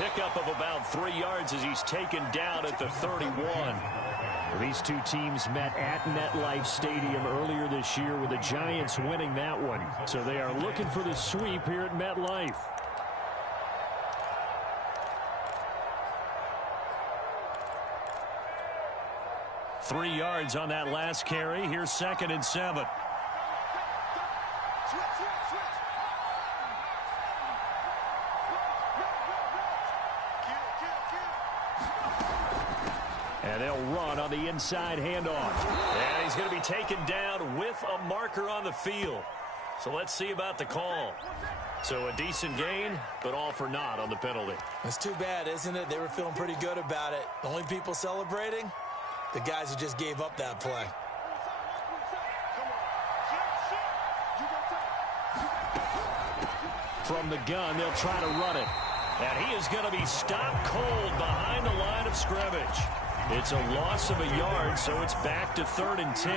pickup of about 3 yards as he's taken down at the 31. These two teams met at MetLife Stadium earlier this year with the Giants winning that one. So they are looking for the sweep here at MetLife. Three yards on that last carry. Here's 2nd and 7. And they'll run on the inside handoff. And he's going to be taken down with a marker on the field. So let's see about the call. So a decent gain, but all for naught on the penalty. It's too bad, isn't it? They were feeling pretty good about it. The only people celebrating, the guys who just gave up that play. From the gun, they'll try to run it. And he is going to be stopped cold behind the line of scrimmage. It's a loss of a yard, so it's back to 3rd and 10.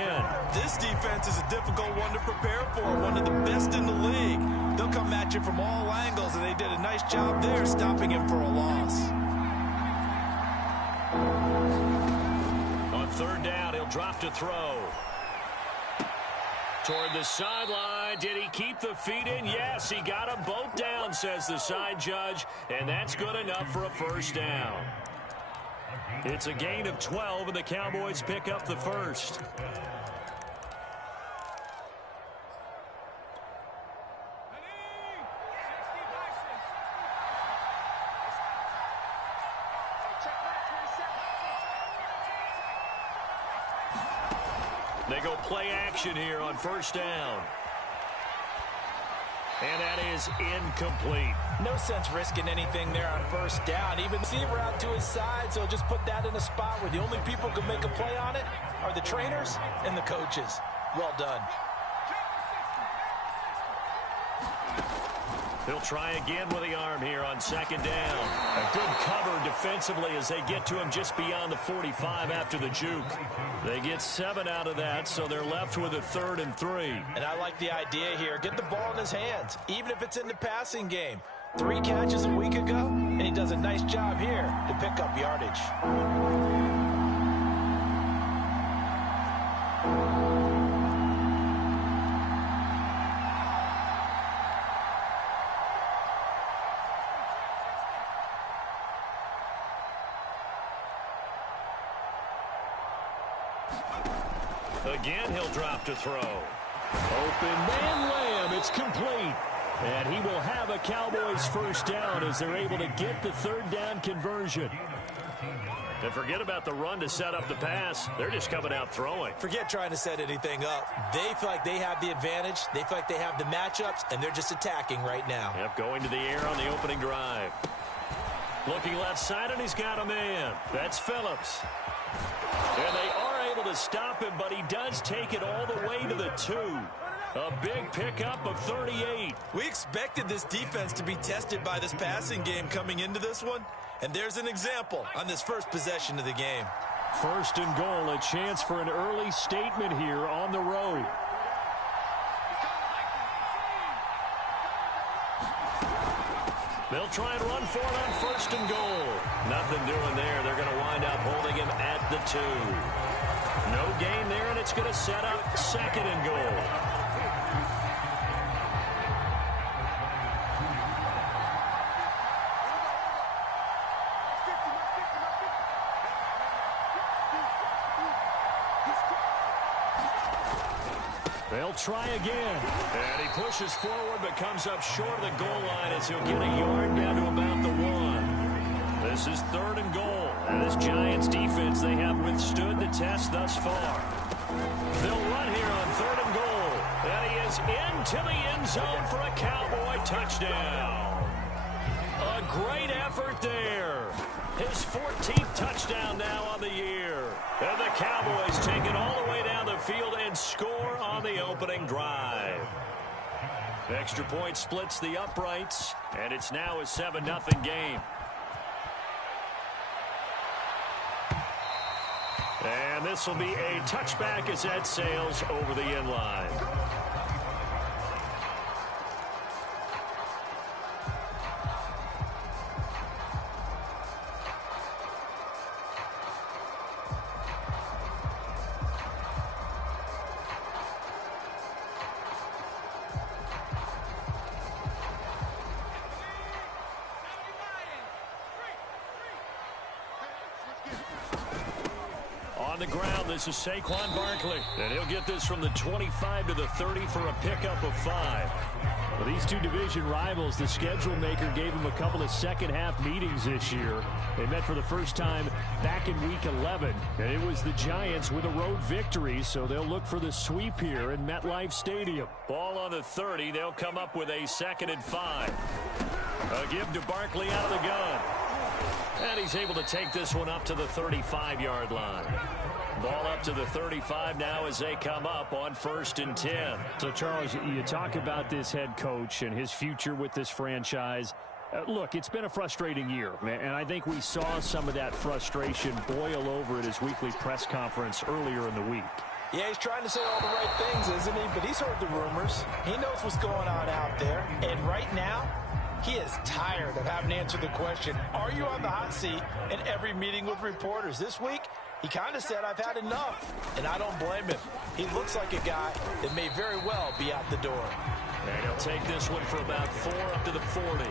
This defense is a difficult one to prepare for, one of the best in the league. They'll come at you from all angles, and they did a nice job there stopping him for a loss. On 3rd down, he'll drop to throw. Toward the sideline. Did he keep the feet in? Yes, he got them both down, says the side judge, and that's good enough for a 1st down. It's a gain of 12, and the Cowboys pick up the 1st. They go play action here on 1st down. And that is incomplete. No sense risking anything there on 1st down. Even receiver out to his side, so just put that in a spot where the only people who can make a play on it are the trainers and the coaches. Well done. He'll try again with the arm here on 2nd down. A good cover defensively as they get to him just beyond the 45 after the juke. They get 7 out of that, so they're left with a 3rd and 3. And I like the idea here. Get the ball in his hands, even if it's in the passing game. 3 catches a week ago, and he does a nice job here to pick up yardage. Again, he'll drop to throw. Open man Lamb. It's complete. And he will have a Cowboys 1st down as they're able to get the 3rd down conversion. And forget about the run to set up the pass. They're just coming out throwing. Forget trying to set anything up. They feel like they have the advantage. They feel like they have the matchups, and they're just attacking right now. Yep, going to the air on the opening drive. Looking left side, and he's got a man. That's Phillips. And they are able to stop him, but he does take it all the way to the 2. A big pickup of 38. We expected this defense to be tested by this passing game coming into this one, and there's an example on this first possession of the game. 1st and goal, a chance for an early statement here on the road. They'll try and run for it on 1st and goal. Nothing doing there. They're going to wind up holding him at the 2. No gain there, and it's going to set up 2nd and goal. They'll try again. And he pushes forward but comes up short of the goal line as he'll get a yard down to about the 1. This is 3rd and goal. And this Giants defense, they have withstood the test thus far. They'll run here on 3rd and goal. And he is into the end zone for a Cowboy touchdown. A great effort there. His 14th touchdown now on the year. And the Cowboys take it all the way down the field and score on the opening drive. Extra point splits the uprights, and it's now a 7-0 game. And this will be a touchback as that sails over the end line. On the ground, this is Saquon Barkley. And he'll get this from the 25 to the 30 for a pickup of 5. Well, these two division rivals, the schedule maker gave them a couple of second-half meetings this year. They met for the first time back in Week 11, and it was the Giants with a road victory, so they'll look for the sweep here in MetLife Stadium. Ball on the 30. They'll come up with a 2nd and 5. A give to Barkley out of the gun. And he's able to take this one up to the 35-yard line. Ball up to the 35 now as they come up on 1st and 10. So, Charles, you talk about this head coach and his future with this franchise. Look, it's been a frustrating year, and I think we saw some of that frustration boil over at his weekly press conference earlier in the week. Yeah, he's trying to say all the right things, isn't he? But he's heard the rumors. He knows what's going on out there. And right now, he is tired of having to answer the question, are you on the hot seat in every meeting with reporters? This week, he kind of said, I've had enough, and I don't blame him. He looks like a guy that may very well be out the door. And he'll take this one for about 4 up to the 40.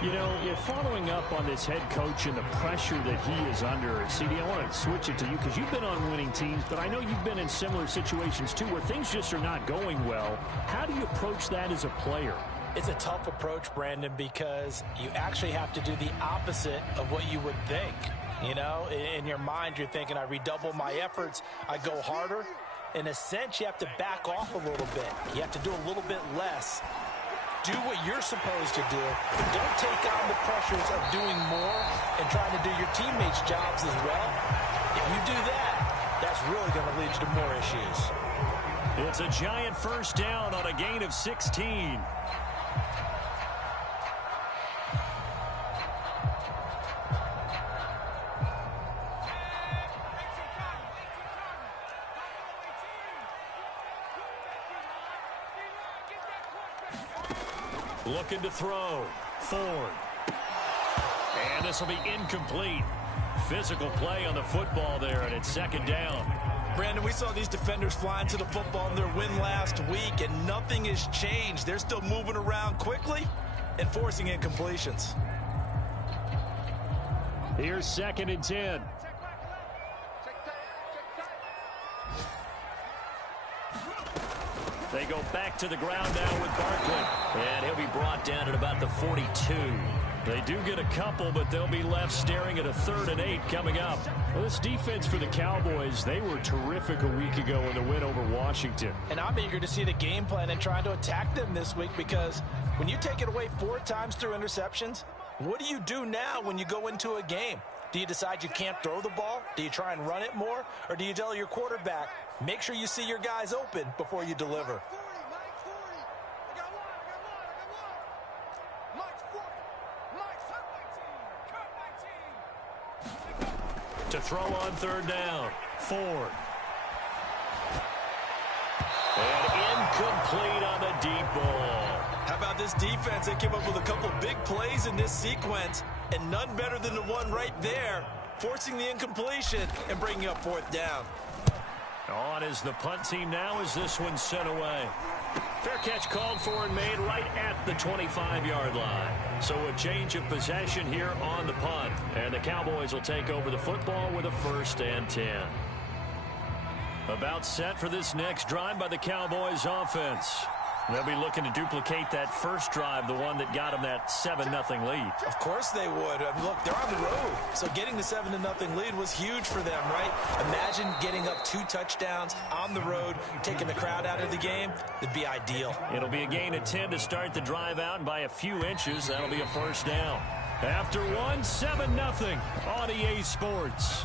You know, following up on this head coach and the pressure that he is under, CD, I want to switch it to you because you've been on winning teams, but I know you've been in similar situations too where things just are not going well. How do you approach that as a player? It's a tough approach, Brandon, because you actually have to do the opposite of what you would think. You know, in your mind, you're thinking, I redouble my efforts, I go harder. In a sense, you have to back off a little bit. You have to do a little bit less. Do what you're supposed to do, but don't take on the pressures of doing more and trying to do your teammates' jobs as well. If you do that, that's really going to lead you to more issues. It's a Giant 1st down on a gain of 16. Looking to throw. Ford. And this will be incomplete. Physical play on the football there, and it's 2nd down. Brandon, we saw these defenders flying to the football in their win last week, and nothing has changed. They're still moving around quickly and forcing incompletions. Here's 2nd and 10. They go back to the ground now with Barkley. And he'll be brought down at about the 42. They do get a couple, but they'll be left staring at a 3rd and 8 coming up. Well, this defense for the Cowboys, they were terrific a week ago in the win over Washington. And I'm eager to see the game plan and trying to attack them this week because when you take it away 4 times through interceptions, what do you do now when you go into a game? Do you decide you can't throw the ball? Do you try and run it more? Or do you tell your quarterback, make sure you see your guys open before you deliver? To throw on 3rd down. Ford. And incomplete on the deep ball. How about this defense? They came up with a couple big plays in this sequence, and none better than the one right there, forcing the incompletion and bringing up 4th down. On is the punt team now as this one's sent away. Fair catch called for and made right at the 25-yard line. So a change of possession here on the punt. And the Cowboys will take over the football with a 1st and 10. About set for this next drive by the Cowboys offense. They'll be looking to duplicate that first drive, the one that got them that 7-0 lead. Of course they would. I mean, look, they're on the road. So getting the 7-0 lead was huge for them, right? Imagine getting up 2 touchdowns on the road, taking the crowd out of the game. It'd be ideal. It'll be a gain of 10 to start the drive out, and by a few inches, that'll be a 1st down. After 7-0 on EA Sports.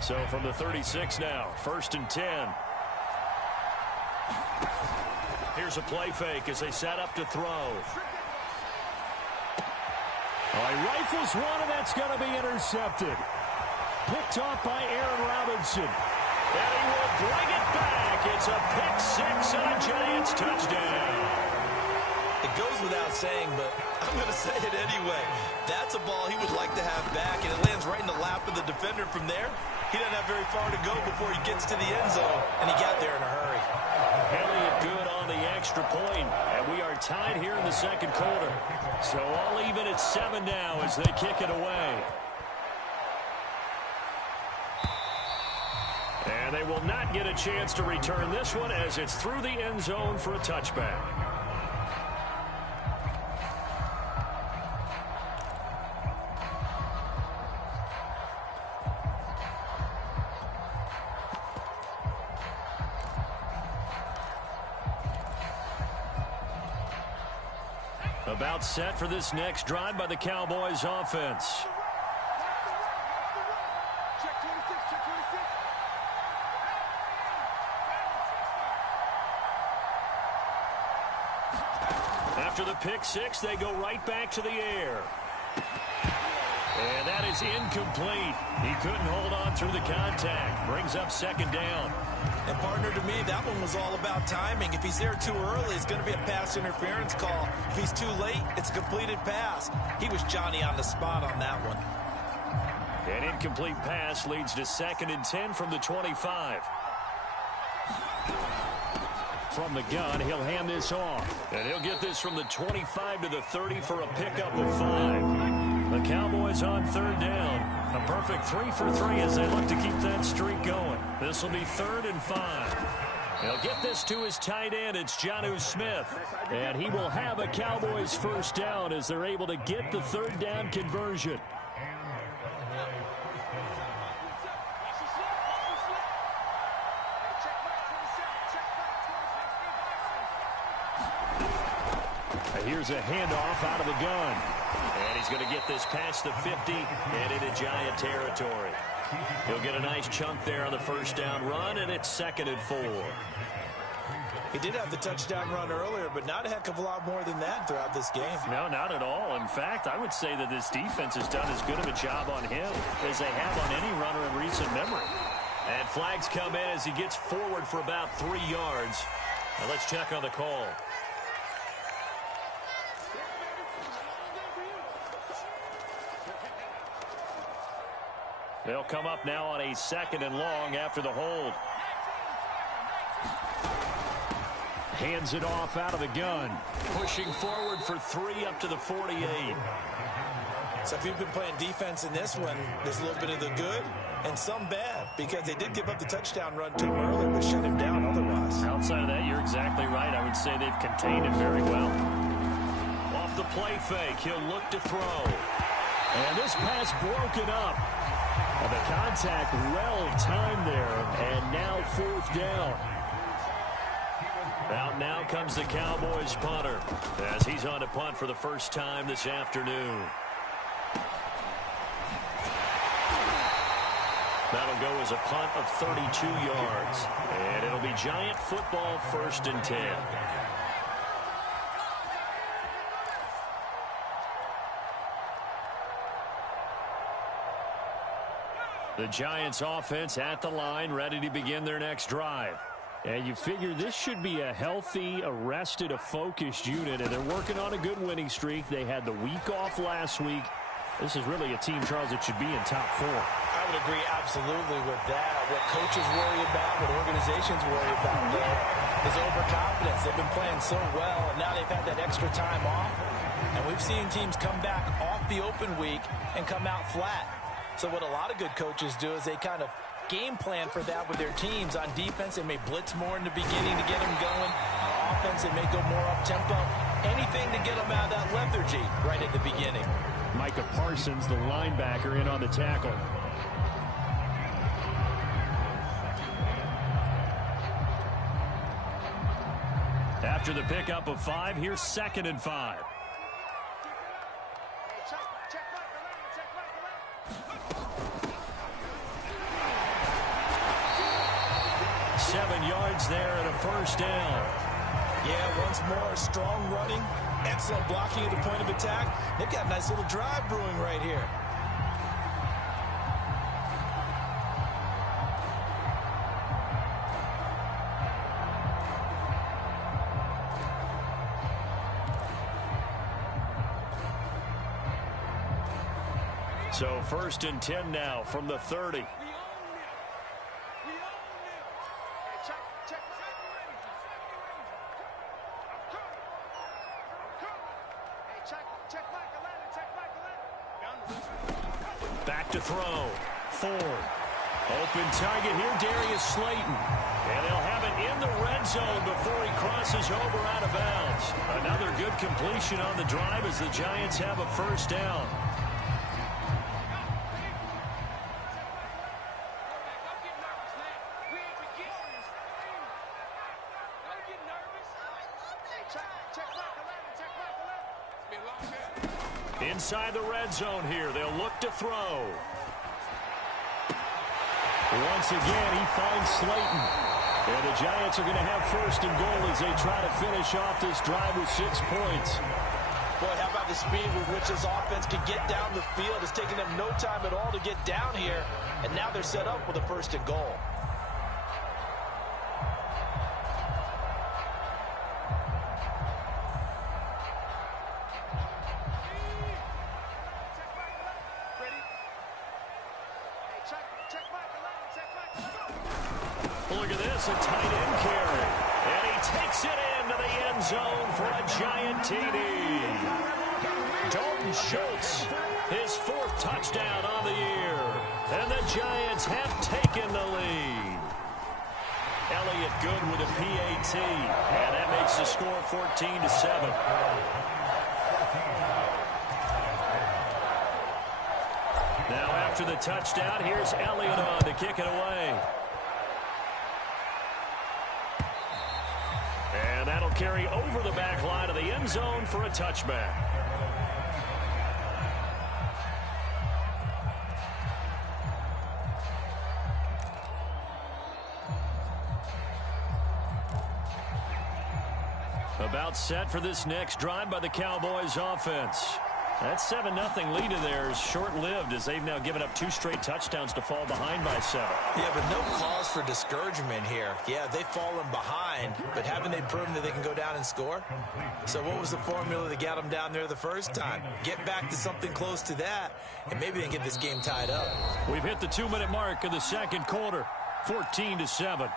So from the 36 now, 1st and 10. Here's a play fake as they set up to throw. He rifles one, and that's going to be intercepted. Picked off by Aaron Robinson. And he will bring it back. It's a pick 6 and a Giants touchdown. It goes without saying, but I'm going to say it anyway. That's a ball he would like to have back, and it lands right in the lap of the defender from there. He doesn't have very far to go before he gets to the end zone, and he got there in a hurry. Elliott good on the extra point, and we are tied here in the 2nd quarter. So all even at 7 now as they kick it away. And they will not get a chance to return this one as it's through the end zone for a touchback. About set for this next drive by the Cowboys offense. After the pick six, they go right back to the air. And that is incomplete. He couldn't hold on through the contact. Brings up second down. And partner, to me, that one was all about timing. If he's there too early, it's going to be a pass interference call. If he's too late, it's a completed pass. He was Johnny on the spot on that one. An incomplete pass leads to 2nd and 10 from the 25. From the gun, he'll hand this off. And he'll get this from the 25 to the 30 for a pickup of 5. The Cowboys on 3rd down. A perfect 3 for 3 as they look to keep that streak going. This will be 3rd and 5. He'll get this to his tight end. It's Jonnu Smith. And he will have a Cowboys first down as they're able to get the 3rd down conversion. Here's a handoff out of the gun. And he's going to get this past the 50 and into Giant territory. He'll get a nice chunk there on the first down run, and it's 2nd and 4. He did have the touchdown run earlier, but not a heck of a lot more than that throughout this game. No, not at all. In fact, I would say that this defense has done as good of a job on him as they have on any runner in recent memory. And flags come in as he gets forward for about 3 yards. Now let's check on the call. They'll come up now on a 2nd and long after the hold. Hands it off out of the gun. Pushing forward for 3 up to the 48. So if you've been playing defense in this one, there's a little bit of the good and some bad, because they did give up the touchdown run to him earlier, but shut him down otherwise. Outside of that, you're exactly right. I would say they've contained him very well. Off the play fake, he'll look to throw. And this pass broken up. And the contact well timed there, and now 4th down. Out now comes the Cowboys punter as he's on to punt for the first time this afternoon. That'll go as a punt of 32 yards. And it'll be Giant football, 1st and 10. The Giants offense at the line, ready to begin their next drive. And you figure this should be a healthy, a rested, a focused unit, and they're working on a good winning streak. They had the week off last week. This is really a team, Charles, that should be in top 4. I would agree absolutely with that. What coaches worry about, what organizations worry about, though, is overconfidence. They've been playing so well, and now they've had that extra time off. And we've seen teams come back off the open week and come out flat. So what a lot of good coaches do is they kind of game plan for that with their teams. On defense, they may blitz more in the beginning to get them going. On offense, they may go more up-tempo. Anything to get them out of that lethargy right at the beginning. Micah Parsons, the linebacker, in on the tackle. After the pickup of 5, here's 2nd and 5. There and a first down. Yeah, once more, strong running, excellent blocking at the point of attack. They've got a nice little drive brewing right here. So 1st and 10 now from the 30. Back to throw. Ford. Open target here, Darius Slayton. And they'll have it in the red zone before he crosses over out of bounds. Another good completion on the drive as the Giants have a first down. Inside the red zone here, they'll look to throw. Once again, he finds Slayton. And the Giants are going to have first and goal as they try to finish off this drive with 6 points. Boy, how about the speed with which this offense can get down the field? It's taken them no time at all to get down here. And now they're set up with a first and goal. Look at this, a tight end carry. And he takes it into the end zone for a Giant TD. Dalton Schultz, his 4th touchdown on the year. And the Giants have taken the lead. Elliott good with a PAT. And that makes the score 14-7. Now after the touchdown, here's Elliott on to kick it away. And that'll carry over the back line of the end zone for a touchback. About set for this next drive by the Cowboys offense. That 7-0 lead of theirs short-lived as they've now given up 2 straight touchdowns to fall behind by 7. Yeah, but no cause for discouragement here. Yeah, they've fallen behind, but haven't they proven that they can go down and score? So what was the formula that got them down there the first time? Get back to something close to that, and maybe they can get this game tied up. We've hit the 2-minute mark of the second quarter, 14-7.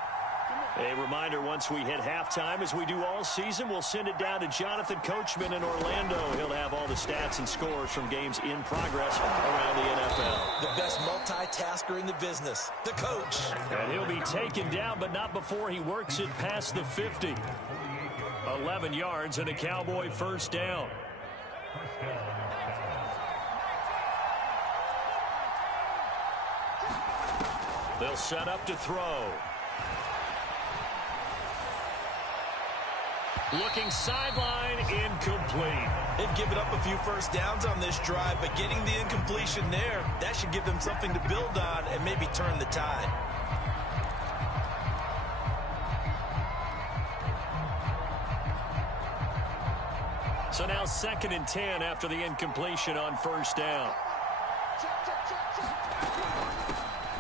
A reminder, once we hit halftime, as we do all season, we'll send it down to Jonathan Coachman in Orlando. He'll have all the stats and scores from games in progress around the NFL. The best multitasker in the business, the coach. And he'll be taken down, but not before he works it past the 50. 11 yards and a Cowboy first down. They'll set up to throw. Looking sideline, incomplete. They've given up a few first downs on this drive, but getting the incompletion there, that should give them something to build on and maybe turn the tide. So now 2nd and 10 after the incompletion on first down.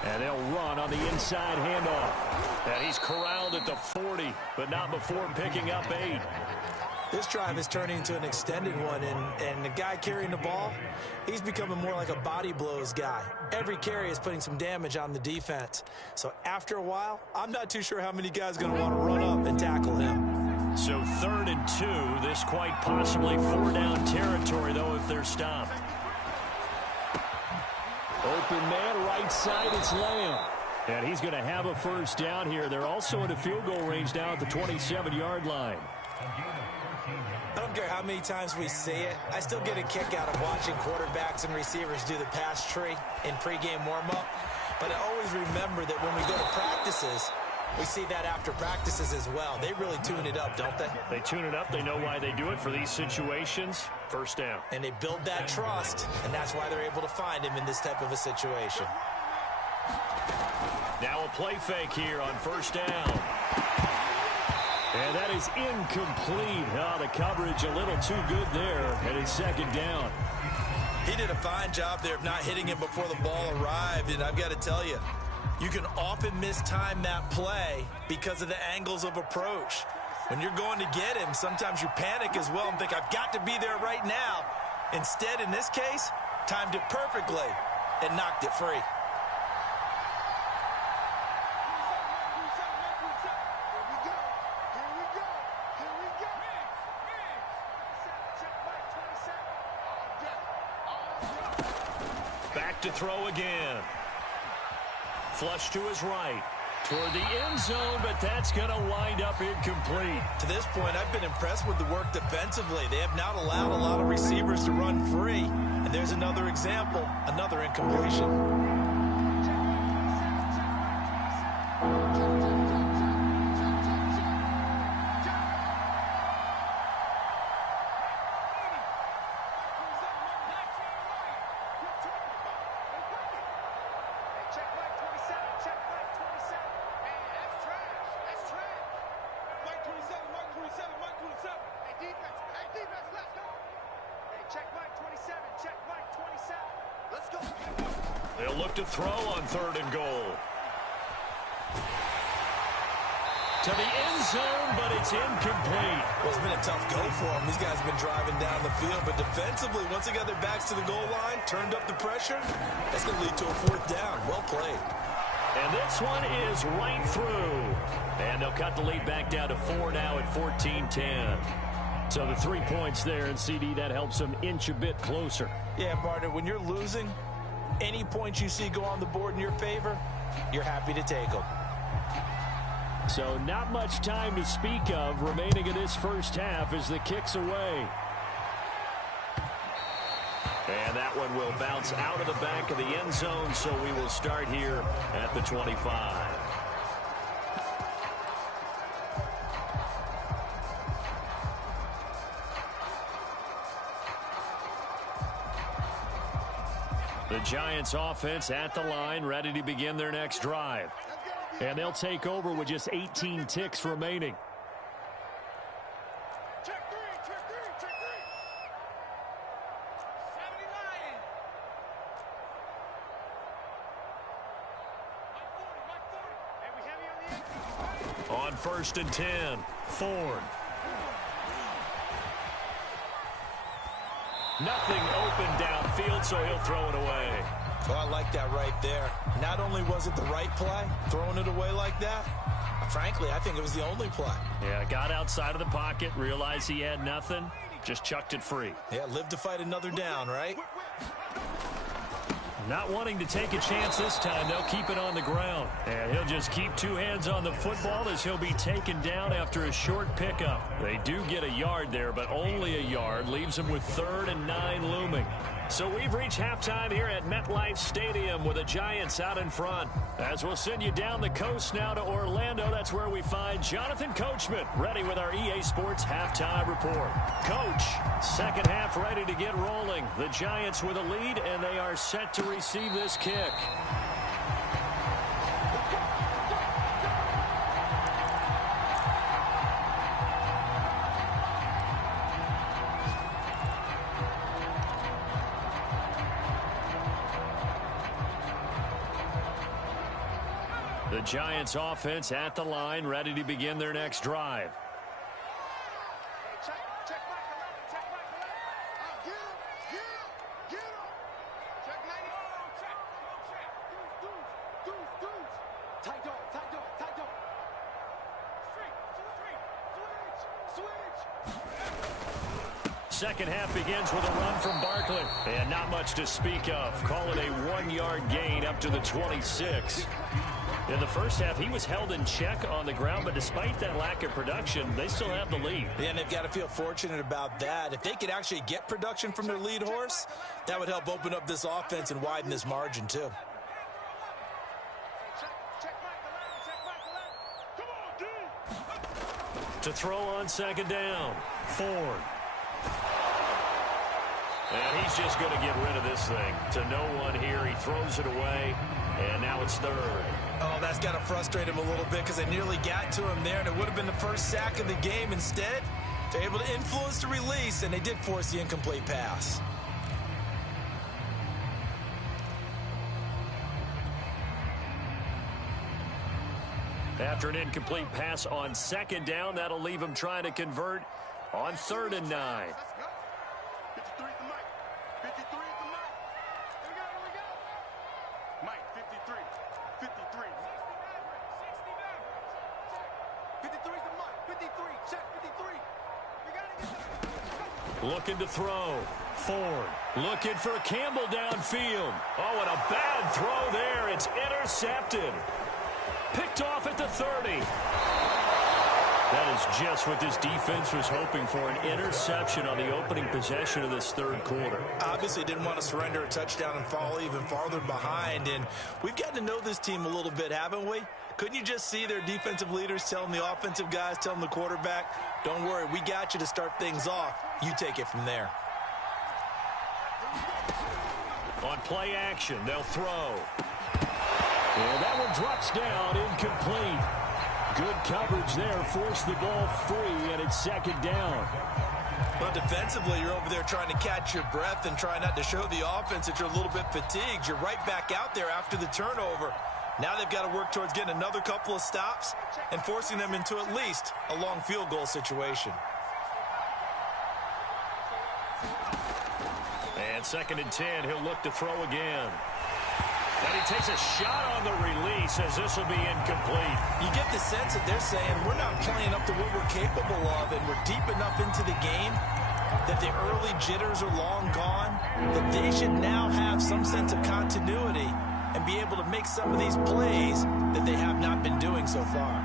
And they'll run on the inside handoff. And he's corralled at the 40, but not before picking up 8. This drive is turning into an extended one, and the guy carrying the ball, he's becoming more like a body blows guy. Every carry is putting some damage on the defense. So after a while, I'm not too sure how many guys are going to want to run up and tackle him. So 3rd and 2, this quite possibly 4-down territory, though, if they're stopped. Open man, right side, it's Lamb. And he's going to have a first down here. They're also in a field goal range now at the 27-yard line. I don't care how many times we see it. I still get a kick out of watching quarterbacks and receivers do the pass tree in pregame warm-up. But I always remember that when we go to practices, we see that after practices as well. They really tune it up, don't they? They tune it up. They know why they do it for these situations. First down. And they build that trust, and that's why they're able to find him in this type of a situation. Now a play fake here on first down. And that is incomplete. Oh, the coverage a little too good there, and it's 2nd down. He did a fine job there of not hitting him before the ball arrived, and I've got to tell you, you can often mistime that play because of the angles of approach. When you're going to get him, sometimes you panic as well and think, I've got to be there right now. Instead, in this case, timed it perfectly and knocked it free. Back to throw again. Flush to his right. Toward the end zone, but that's going to wind up incomplete. To this point, I've been impressed with the work defensively. They have not allowed a lot of receivers to run free. And there's another example, another incompletion. They'll look to throw on 3rd and goal. To the end zone, but it's incomplete. Well, it's been a tough go for them. These guys have been driving down the field, but defensively, once they got their backs to the goal line, turned up the pressure, that's going to lead to a 4th down. Well played. And this one is right through. And they'll cut the lead back down to 4 now at 14-10. So the 3 points there, and CD, that helps them inch a bit closer. Yeah, partner, when you're losing, any points you see go on the board in your favor, you're happy to take them. So not much time to speak of remaining in this first half as the kick's away. And that one will bounce out of the back of the end zone, so we will start here at the 25. The Giants offense at the line, ready to begin their next drive. And they'll take over with just 18 ticks remaining. Check three. 79. On 1st and 10, Ford. Nothing open downfield, so he'll throw it away. Well, I like that right there. Not only was it the right play, throwing it away like that, frankly, I think it was the only play. Yeah, got outside of the pocket, realized he had nothing, just chucked it free. Yeah, live to fight another down, right? Not wanting to take a chance this time, they'll keep it on the ground. And he'll just keep 2 hands on the football as he'll be taken down after a short pickup. They do get a yard there, but only a yard. Leaves them with 3rd and 9 looming. So we've reached halftime here at MetLife Stadium with the Giants out in front. As we'll send you down the coast now to Orlando, that's where we find Jonathan Coachman, ready with our EA Sports halftime report. Coach, second half ready to get rolling. The Giants with a lead, and they are set to receive this kick. The Giants offense at the line, ready to begin their next drive. Check back 11. Check back 11. Get him. Check 90. Deuce. Tight dog. Switch. Second half begins with a run from Barkley. And not much to speak of. Call it a 1-yard gain up to the 26. In the first half, he was held in check on the ground, but despite that lack of production, they still have the lead. Yeah, and they've got to feel fortunate about that. If they could actually get production from their lead horse, that would help open up this offense and widen this margin, too. Check back 11. Come on, D. To throw on second down, Ford. And he's just going to get rid of this thing. To no one here, he throws it away, and now it's 3rd. Oh, that's got to frustrate him a little bit because they nearly got to him there, and it would have been the first sack of the game. Instead, they're able to influence the release, and they did force the incomplete pass. After an incomplete pass on second down, that'll leave him trying to convert on 3rd and 9. Let's go. 53 is the mic. 53 is the mic. Here we go. Mike, 53. 53. 53 is the mic. 53. Check 53. We got to get this. Looking to throw. Ford looking for Campbell downfield. Oh, and a bad throw there. It's intercepted. Picked off at the 30. That is just what this defense was hoping for, an interception on the opening possession of this third quarter. Obviously didn't want to surrender a touchdown and fall even farther behind, and we've gotten to know this team a little bit, haven't we? Couldn't you just see their defensive leaders telling the offensive guys, telling the quarterback, don't worry, we got you to start things off. You take it from there. On play action, they'll throw. And that one drops down, incomplete. Good coverage there, forced the ball free, and it's second down. Well, defensively, you're over there trying to catch your breath and try not to show the offense that you're a little bit fatigued. You're right back out there after the turnover. Now they've got to work towards getting another couple of stops and forcing them into at least a long field goal situation. And 2nd and 10, he'll look to throw again. And he takes a shot on the release as this will be incomplete. You get the sense that they're saying we're not playing up to what we're capable of, and we're deep enough into the game that the early jitters are long gone, that they should now have some sense of continuity and be able to make some of these plays that they have not been doing so far.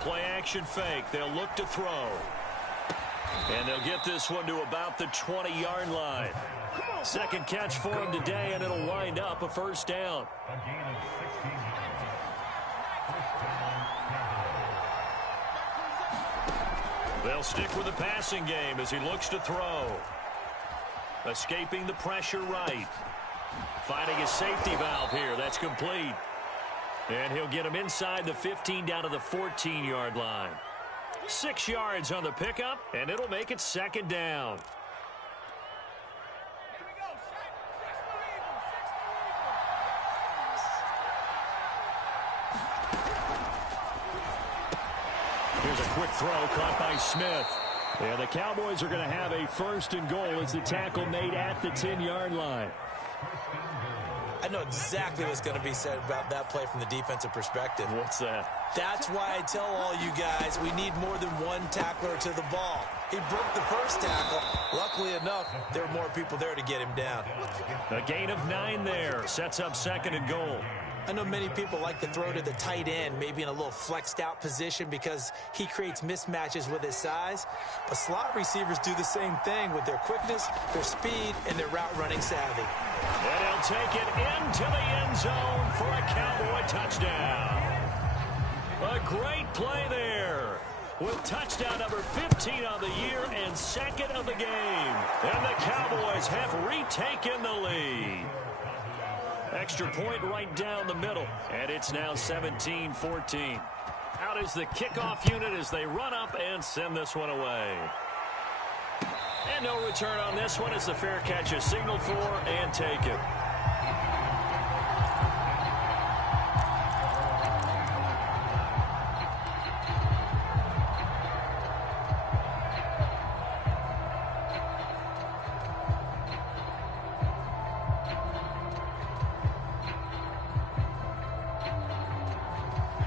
Play-action fake. They'll look to throw. And they'll get this one to about the 20-yard line. Second catch for him today, and it'll wind up a first down. They'll stick with the passing game as he looks to throw. Escaping the pressure right. Finding a safety valve here. That's complete. And he'll get him inside the 15 down to the 14-yard line. 6 yards on the pickup, and it'll make it second down. Here's a quick throw caught by Smith. And the Cowboys are going to have a 1st and goal as the tackle made at the 10-yard line. I know exactly what's going to be said about that play from the defensive perspective. What's that? That's why I tell all you guys we need more than one tackler to the ball. He broke the first tackle. Luckily enough, there were more people there to get him down. A gain of 9 there. Sets up 2nd and goal. I know many people like to throw to the tight end, maybe in a little flexed out position because he creates mismatches with his size. But slot receivers do the same thing with their quickness, their speed, and their route running savvy. And he'll take it into the end zone for a Cowboy touchdown. A great play there with touchdown number 15 on the year and 2nd of the game. And the Cowboys have retaken the lead. Extra point right down the middle, and it's now 17-14. Out is the kickoff unit as they run up and send this one away. And no return on this one as the fair catch is signaled for and taken.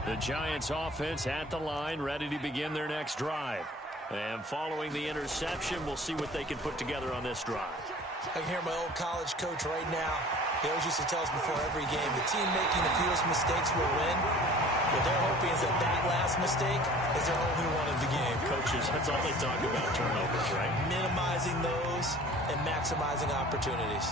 The Giants offense at the line, ready to begin their next drive. And following the interception, we'll see what they can put together on this drive. I can hear my old college coach right now. He always used to tell us before every game, the team making the fewest mistakes will win. What they're hoping is that that last mistake is their only one of the game. Coaches, that's all they talk about, turnovers, right? Minimizing those and maximizing opportunities.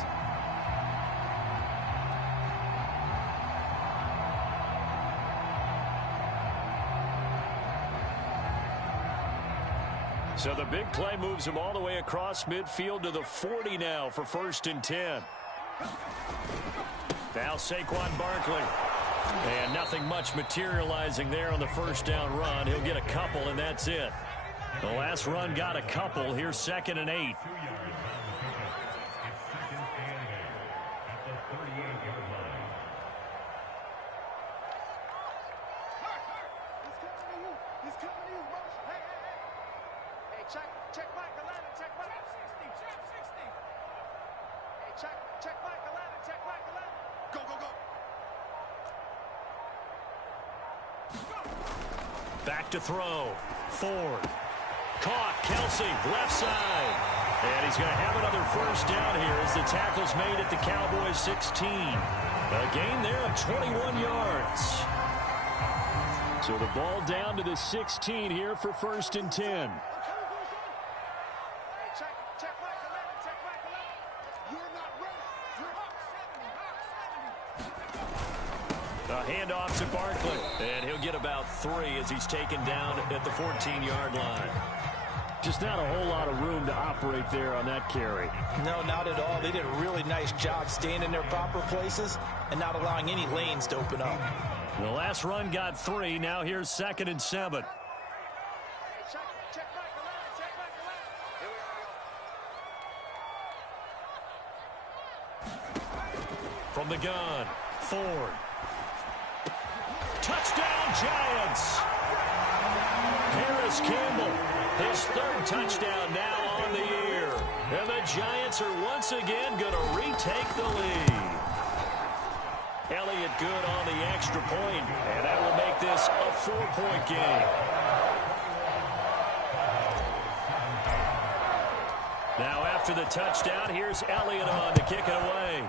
So the big play moves him all the way across midfield to the 40 now for 1st and 10. Now Saquon Barkley. And nothing much materializing there on the first down run. He'll get a couple, and that's it. The last run got a couple. Here's 2nd and 8. Check Mike 11, check Mike 60, check 60. Hey, check Mike 11, check Mike 11. Go, go, go. Back to throw. Ford. Caught. Kelsey, left side. And he's going to have another first down here as the tackle's made at the Cowboys 16. A gain there of 21 yards. So the ball down to the 16 here for 1st and 10. A handoff to Barkley, and he'll get about 3 as he's taken down at the 14-yard line. Just not a whole lot of room to operate there on that carry. No, not at all. They did a really nice job staying in their proper places and not allowing any lanes to open up. The last run got 3. Now here's 2nd and 7. From the gun, Ford. Touchdown, Giants! Harris Campbell, his 3rd touchdown now on the year. And the Giants are once again going to retake the lead. Elliott good on the extra point, and that will make this a 4-point game. Now after the touchdown, here's Elliott on to kick it away.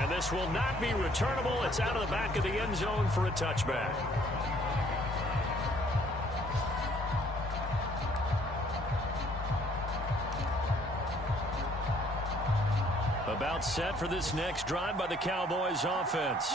And this will not be returnable. It's out of the back of the end zone for a touchback. About set for this next drive by the Cowboys offense.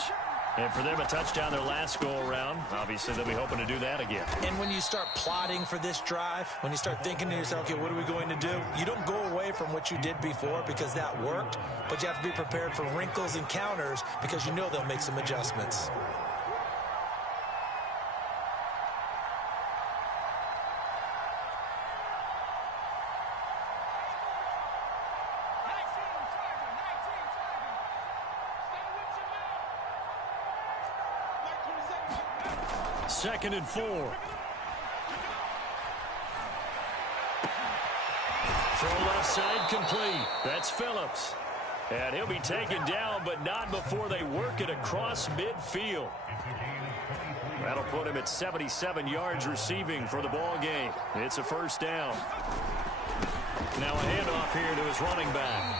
And for them, a touchdown their last go-around. Obviously, they'll be hoping to do that again. And when you start plotting for this drive, when you start thinking to yourself, okay, what are we going to do? You don't go away from what you did before because that worked, but you have to be prepared for wrinkles and counters because you know they'll make some adjustments. Second and 4. Throw left side complete. That's Phillips. And he'll be taken down, but not before they work it across midfield. That'll put him at 77 yards receiving for the ball game. It's a first down. Now a handoff here to his running back.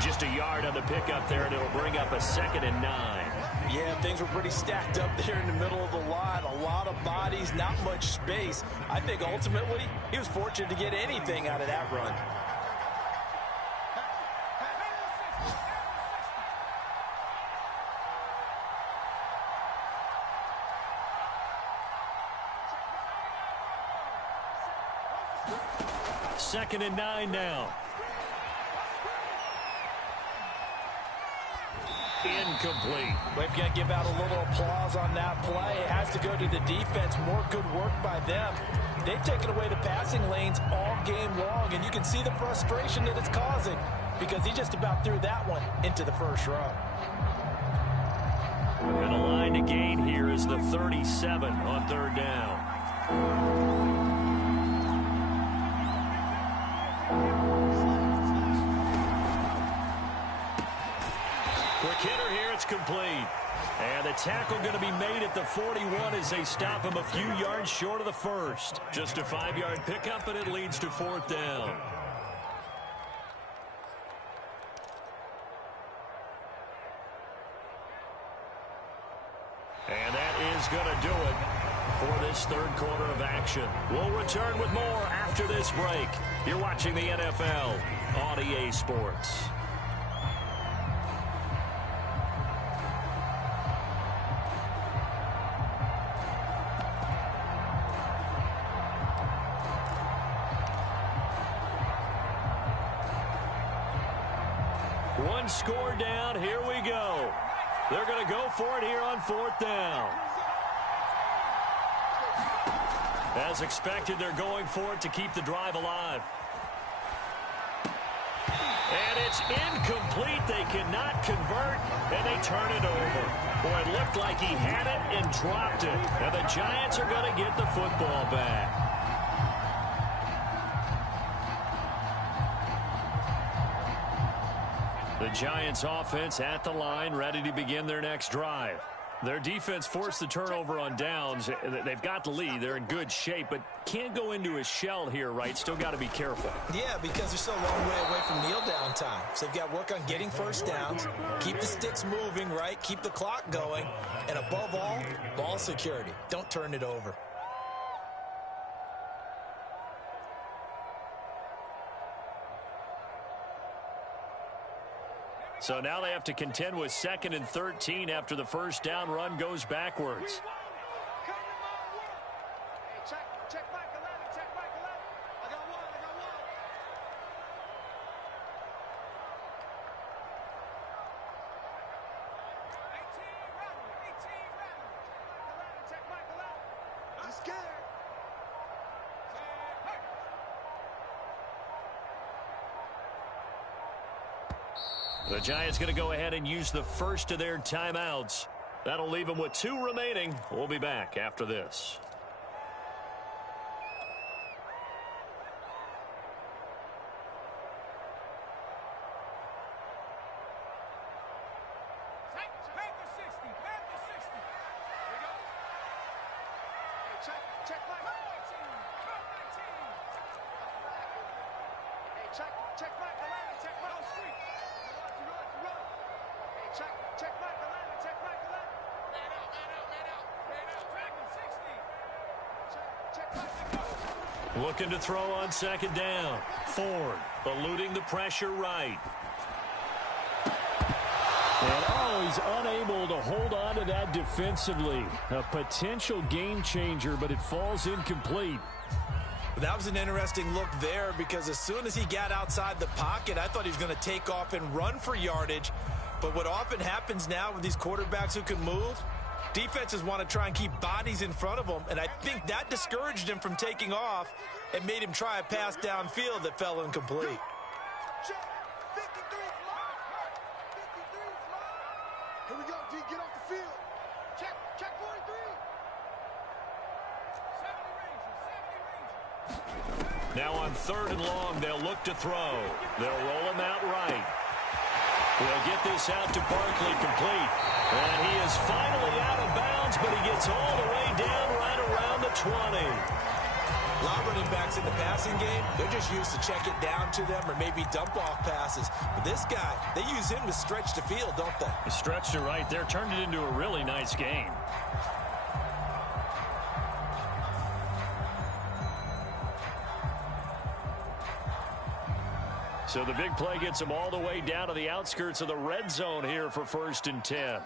Just a yard on the pickup there, and it'll bring up a 2nd and 9. Yeah, things were pretty stacked up there in the middle of the line. A lot of bodies, not much space. I think ultimately he was fortunate to get anything out of that run. Second and 9 now. Incomplete. We've got to give out a little applause on that play. It has to go to the defense. More good work by them. They've taken away the passing lanes all game long, and you can see the frustration that it's causing because he just about threw that one into the first row. And the line to gain here is the 37 on 3rd down. Quick hitter here, it's complete. And the tackle going to be made at the 41 as they stop him a few yards short of the first. Just a 5-yard pickup, and it leads to 4th down. And that is going to do it for this 3rd quarter of action. We'll return with more after this break. You're watching the NFL on EA Sports. One score down. Here we go. They're going to go for it here on 4th down. As expected, they're going for it to keep the drive alive. And it's incomplete. They cannot convert, and they turn it over. Boy, it looked like he had it and dropped it. And the Giants are going to get the football back. The Giants offense at the line, ready to begin their next drive. Their defense forced the turnover on downs. They've got the lead. They're in good shape, but can't go into a shell here, right? Still got to be careful. Yeah, because they're still a long way away from kneel down time. So they've got to work on getting first downs, keep the sticks moving, right? Keep the clock going. And above all, ball security. Don't turn it over. So now they have to contend with 2nd and 13 after the first down run goes backwards. Check Mike 11, check Mike 11. I got one. 18 rattle. Check Mike 11. I'm scared. The Giants going to go ahead and use the first of their timeouts. That'll leave them with 2 remaining. We'll be back after this. Check Mike 19. Hey, check Mike 11, check Mike Street. Check Mike 11, check Mike 11. Man out. Check Mike. Looking to throw on 2nd down. Ford eluding the pressure right. And he's unable to hold on to that defensively. A potential game changer, but it falls incomplete. That was an interesting look there because as soon as he got outside the pocket, I thought he was going to take off and run for yardage. But what often happens now with these quarterbacks who can move, defenses want to try and keep bodies in front of them, and I think that discouraged him from taking off and made him try a pass downfield that fell incomplete. Check 53 fly. 53 fly. Here we go, D. Get off the field. Check 43. 70 Ranger. Now on 3rd and long, they'll look to throw. They'll roll him out right. We'll get this out to Barkley complete. And he is finally out of bounds, but he gets all the way down right around the 20. A lot of running backs in the passing game, they're just used to check it down to them or maybe dump off passes. But this guy, they use him to stretch the field, don't they? Stretched it right there, turned it into a really nice game. So the big play gets him all the way down to the outskirts of the red zone here for 1st and 10.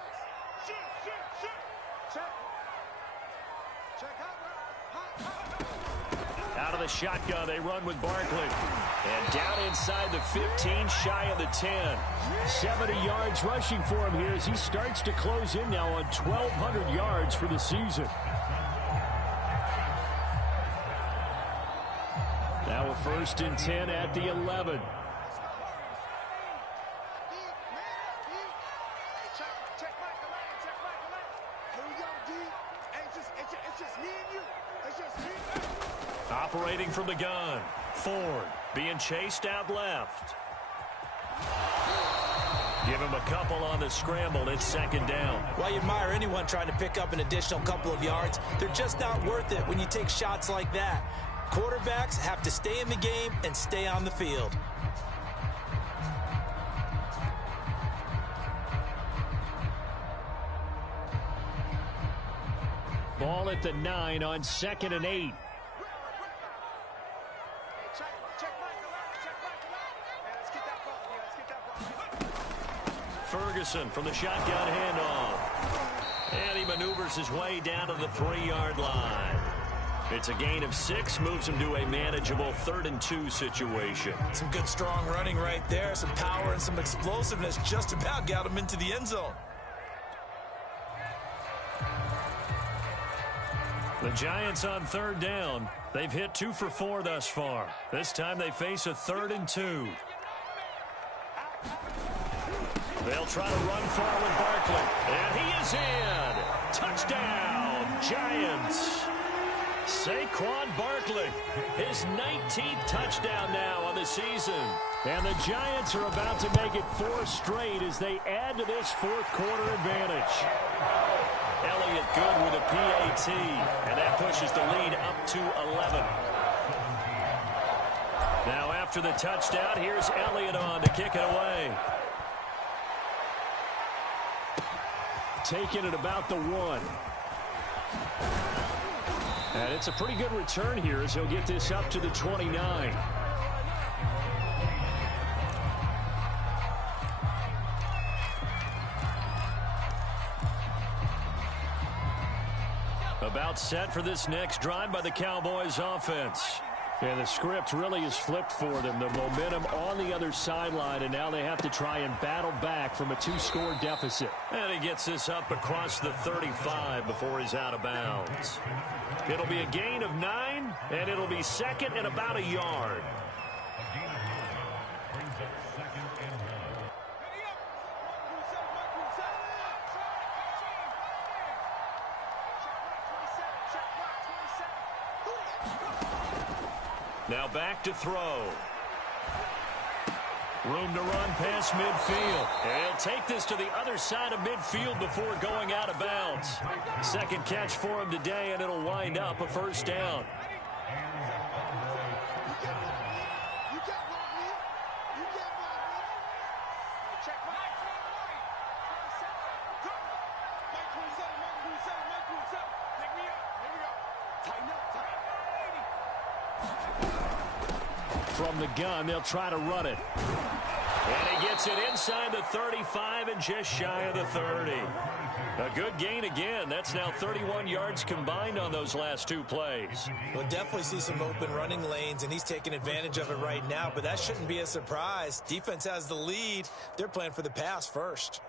Out of the shotgun, they run with Barkley. And down inside the 15, shy of the 10. 70 yards rushing for him here as he starts to close in now on 1,200 yards for the season. Now a 1st and 10 at the 11. Operating from the gun. Ford being chased out left. Give him a couple on the scramble. It's 2nd down. Well, you admire anyone trying to pick up an additional couple of yards. They're just not worth it when you take shots like that. Quarterbacks have to stay in the game and stay on the field. Ball at the 9 on 2nd and 8. Ferguson from the shotgun handoff. And he maneuvers his way down to the 3-yard line. It's a gain of 6, moves him to a manageable 3rd and 2 situation. Some good strong running right there. Some power and some explosiveness just about got him into the end zone. The Giants on 3rd down. They've hit 2 for 4 thus far. This time they face a 3rd and 2. They'll try to run forward Barkley. And he is in. Touchdown, Giants. Saquon Barkley, his 19th touchdown now on the season. And the Giants are about to make it 4 straight as they add to this fourth quarter advantage. Elliott good with a PAT, and that pushes the lead up to 11. Now after the touchdown, here's Elliott on to kick it away. Taking it about the 1. And it's a pretty good return here as he'll get this up to the 29. About set for this next drive by the Cowboys offense. And the script really is flipped for them. The momentum on the other sideline, and now they have to try and battle back from a 2-score deficit. And he gets this up across the 35 before he's out of bounds. It'll be a gain of 9, and it'll be second and about a yard. Now back to throw. Room to run past midfield. And he'll take this to the other side of midfield before going out of bounds. Second catch for him today, and it'll wind up a first down. From the gun, they'll try to run it. And he gets it inside the 35 and just shy of the 30. A good gain again. That's now 31 yards combined on those last 2 plays. We'll definitely see some open running lanes, and he's taking advantage of it right now, but that shouldn't be a surprise. Defense has the lead. They're playing for the pass first.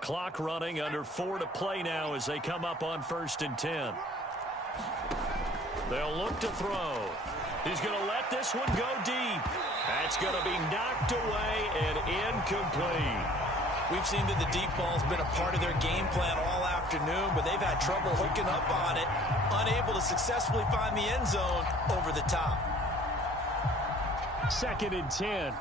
Clock running, under 4 to play now as they come up on 1st and 10. They'll look to throw. He's going to let this one go deep. That's going to be knocked away and incomplete. We've seen that the deep ball's been a part of their game plan all afternoon, but they've had trouble hooking up on it, unable to successfully find the end zone over the top. 2nd and 10.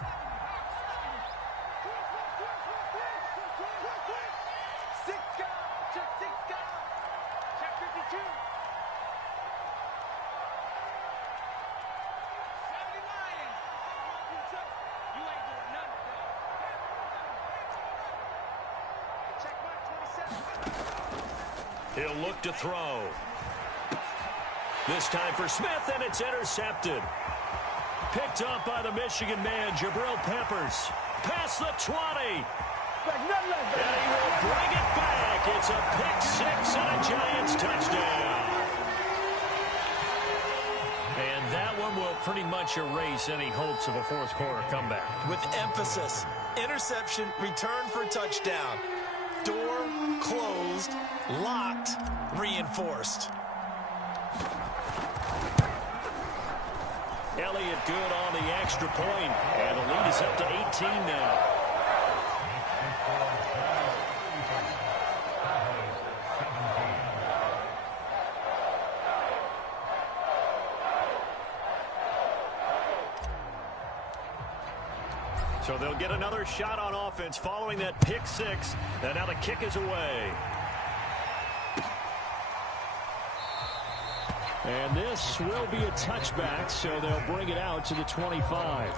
He'll look to throw. This time for Smith, and it's intercepted. Picked up by the Michigan man, Jabril Peppers. Past the 20. And he will bring it back. It's a pick-6 and a Giants touchdown. And that one will pretty much erase any hopes of a fourth-quarter comeback. With emphasis, interception, return for a touchdown. Door closed, locked, reinforced. Elliott good on the extra point, and the lead is up to 18 now. So they'll get another shot on offense following that pick-6, and now the kick is away. And this will be a touchback, so they'll bring it out to the 25.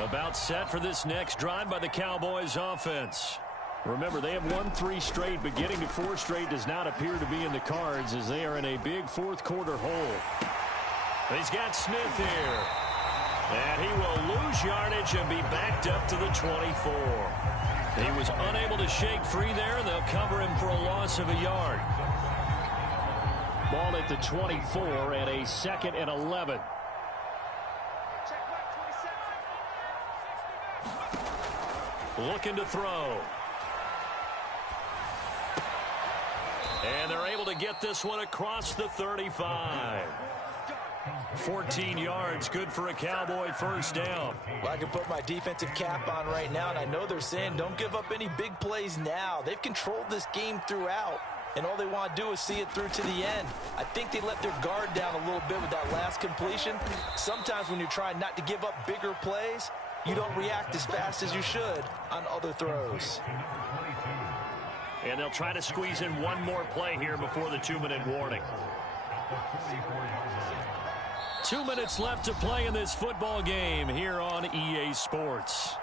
About set for this next drive by the Cowboys offense. Remember, they have won 3 straight, but getting to 4 straight does not appear to be in the cards as they are in a big fourth-quarter hole. He's got Smith here. And he will lose yardage and be backed up to the 24. He was unable to shake free there, and they'll cover him for a loss of a yard. Ball at the 24 and a 2nd and 11. Looking to throw. And they're able to get this one across the 35. 14 yards, good for a Cowboy first down. Well, I can put my defensive cap on right now, and I know they're saying don't give up any big plays now. They've controlled this game throughout, and all they want to do is see it through to the end. I think they let their guard down a little bit with that last completion. Sometimes when you're trying not to give up bigger plays, you don't react as fast as you should on other throws. And they'll try to squeeze in one more play here before the 2-minute warning. 2 minutes left to play in this football game here on EA Sports.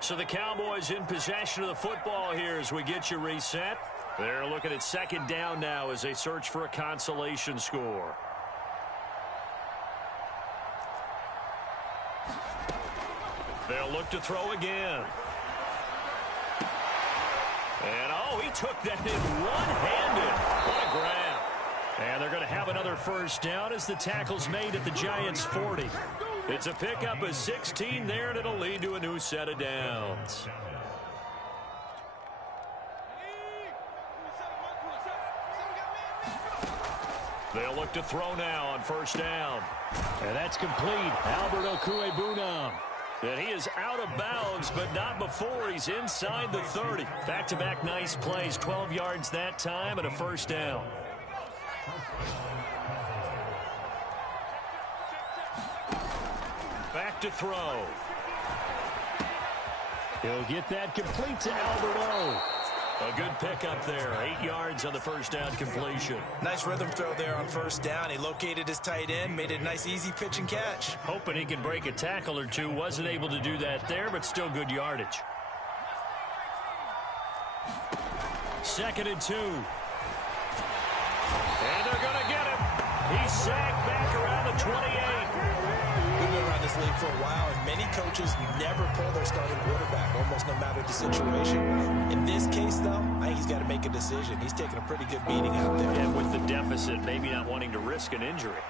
So the Cowboys in possession of the football here as we get you reset. They're looking at second down now as they search for a consolation score. They'll look to throw again. And, oh, he took that in one-handed. What a grab. And they're going to have another first down as the tackle's made at the Giants' 40. It's a pickup of 16 there, and it'll lead to a new set of downs. They'll look to throw now on first down. And that's complete. Albert Okwuegbunam. And he is out of bounds, but not before he's inside the 30. Back-to-back nice plays, 12 yards that time and a first down. Back to throw. He'll get that complete to Albert O. A good pickup there. 8 yards on the first down completion. Nice rhythm throw there on first down. He located his tight end, made it a nice easy pitch and catch. Hoping he can break a tackle or two. Wasn't able to do that there, but still good yardage. 2nd and 2. And they're going to get him. He's sacked back around the 28. We've been around this league for a while, and many coaches never pull their starting quarterback, almost no matter the situation. In this case, though, I think he's got to make a decision. He's taking a pretty good beating out there. And with the deficit, maybe not wanting to risk an injury.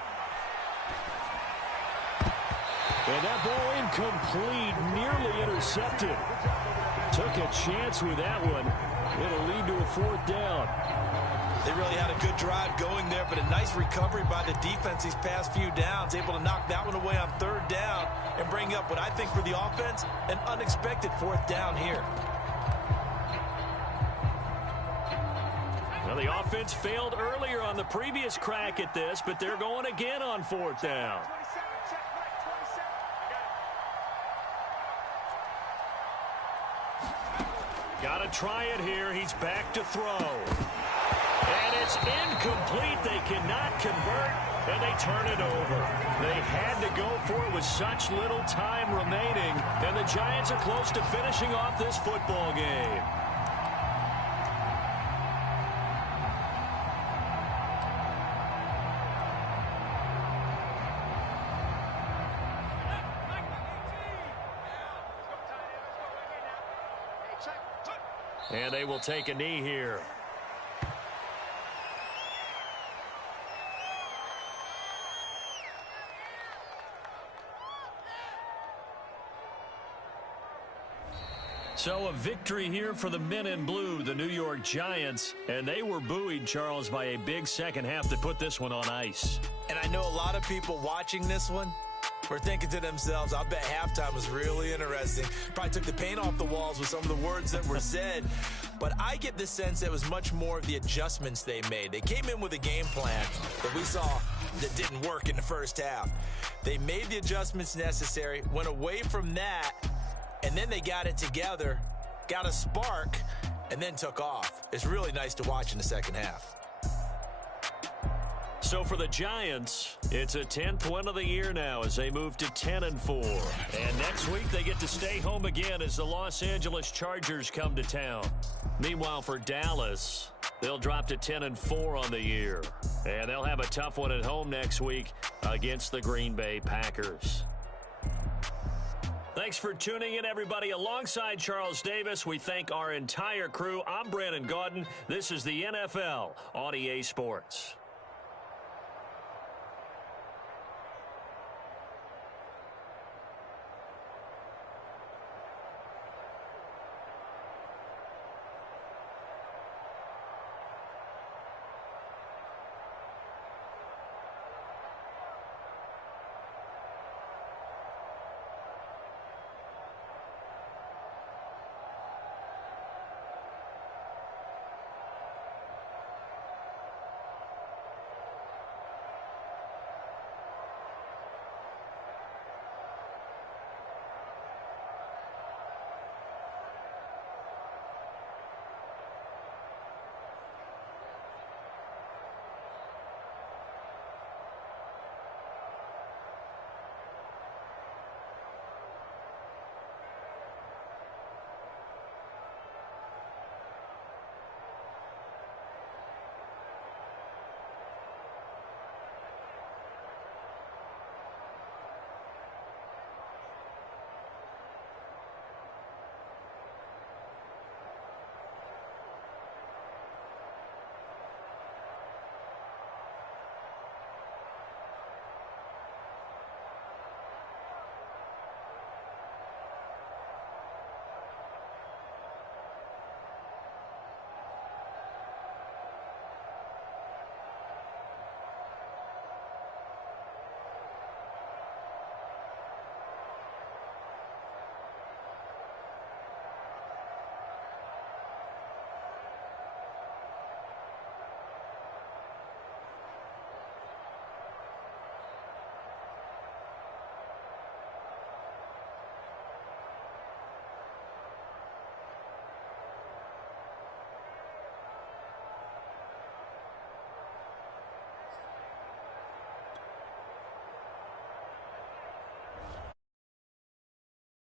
And that ball incomplete, nearly intercepted. Took a chance with that one. It'll lead to a 4th down. They really had a good drive going there, but a nice recovery by the defense these past few downs, able to knock that one away on 3rd down and bring up what I think for the offense, an unexpected 4th down here. Well, the offense failed earlier on the previous crack at this, but they're going again on 4th down. Got to try it here. He's back to throw. And it's incomplete. They cannot convert, and they turn it over. They had to go for it with such little time remaining, and the Giants are close to finishing off this football game. And they will take a knee here. So a victory here for the men in blue, the New York Giants, and they were buoyed, Charles, by a big second half that put this one on ice. And I know a lot of people watching this one were thinking to themselves, I bet halftime was really interesting. Probably took the paint off the walls with some of the words that were said. But I get the sense it was much more of the adjustments they made. They came in with a game plan that we saw that didn't work in the first half. They made the adjustments necessary, went away from that, and then they got it together, got a spark, and then took off. It's really nice to watch in the second half. So for the Giants, it's a 10th win of the year now as they move to 10-4. And next week they get to stay home again as the Los Angeles Chargers come to town. Meanwhile for Dallas, they'll drop to 10-4 on the year. And they'll have a tough one at home next week against the Green Bay Packers. Thanks for tuning in, everybody. Alongside Charles Davis, we thank our entire crew. I'm Brandon Gaudin. This is the NFL on EA Sports.